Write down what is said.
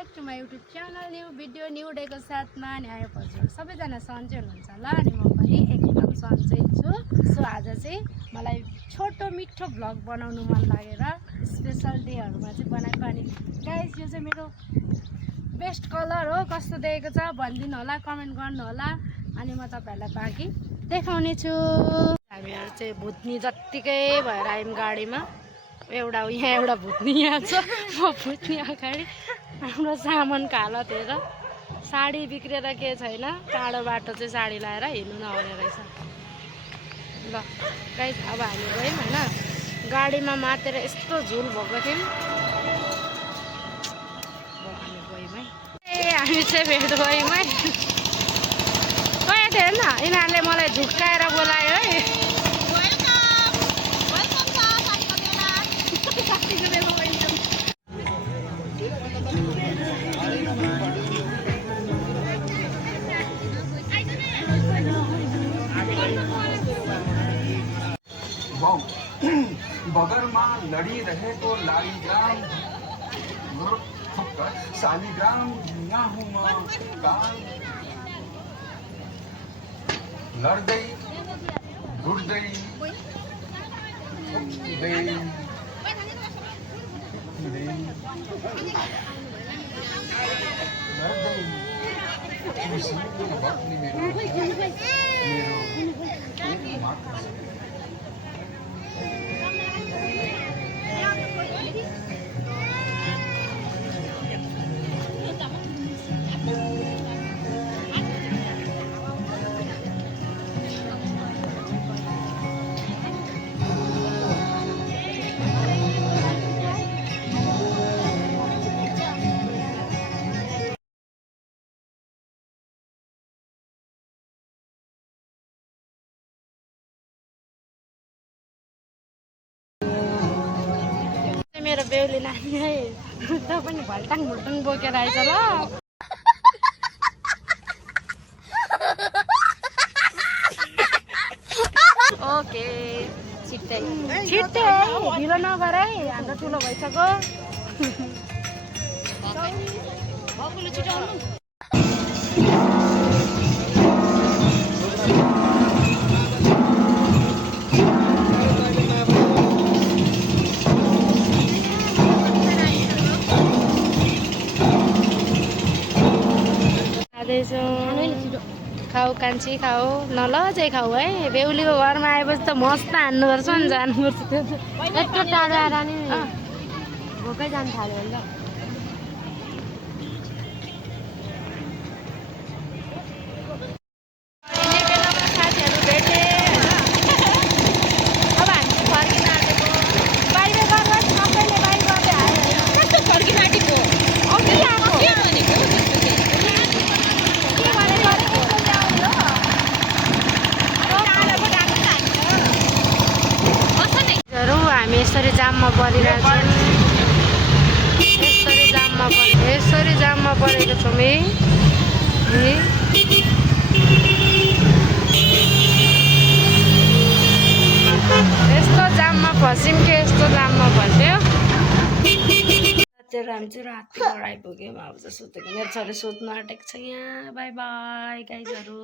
Back to my YouTube channel new video new डेको साथमा अनि आएपछि सबैजना सन्चै हुनुहुन्छ होला अनि म पनि एकदम सन्चै छु। सो आज चाहिँ मलाई छोटो मिठो भ्लग बनाउनु मन लागेर स्पेशल डेहरूमा चाहिँ बनाएको। अनि गाइस यो चाहिँ मेरो बेस्ट कलर हो, कस्तो देखेको छ भनिदिनु होला, कमेन्ट गर्नु होला अनि म तपाईहरुलाई बाँकी देखाउने छु। हामीहरु चाहिँ भुत्नी जत्तिकै भएर आयौँ गाडीमा। एउटा यहाँ एउटा भुत्नी यहाँ छ, म भुत्नी अगाडि। हाम्रो सामानको हालत हेर, साडी बिग्रेर के छैन, टाढो बाटो चाहिँ साडी लाएर हिँड्नु नहुने रहेछ। ल गाइस अब हामी गयौँ होइन, गाडीमा मातेर यस्तो झुल भएको थियौँ। हामी गयौँ है, हामी चाहिँ भेट गयौँ है। गएको थियो होइन, यिनीहरूले मलाई झुक्काएर बोलायो है। बगरमा लडिरहेको लालीग्राम शालिग्राम नहुमा काल लड्दै घुट्दै मेरो बेहुली नानी है, दुध पनि भल्टाङ भुल्टाङ बोकेर आएछ ल। ओके छिट्टै छिट्टै ढिलो नगर है, हाम्रो ठुलो भइसक्यो। खाऊ कान्छी खाऊ न, ल चाहिँ खाऊ है। बेहुलीको घरमा आएपछि त मस्त हान्नुपर्छ नि, जानुपर्छ। यत्रो टाढो आएर नि भोकै जानु थाल्यो नि त। साथीहरू भेटे, अब हामी फर्किन आँटेको। बाहिर गर्दा सबैले बाहिर गर्दै आयो, कस्तो फर्किन आँटेको अघि आएको भनेको। हामी यसरी जाममा परिरहेको छौँ, यसरी जाममा परेको छौँ है। यस्तो जाममा फस्यौँ कि यस्तो जाममा फस्यो। साथीहरू हामी चाहिँ रातिबाट आइपुग्यौँ। अब चाहिँ सुतेको, मेरो छोरी सुत्नु आँटेको छ यहाँ। Bye bye गाइजहरू।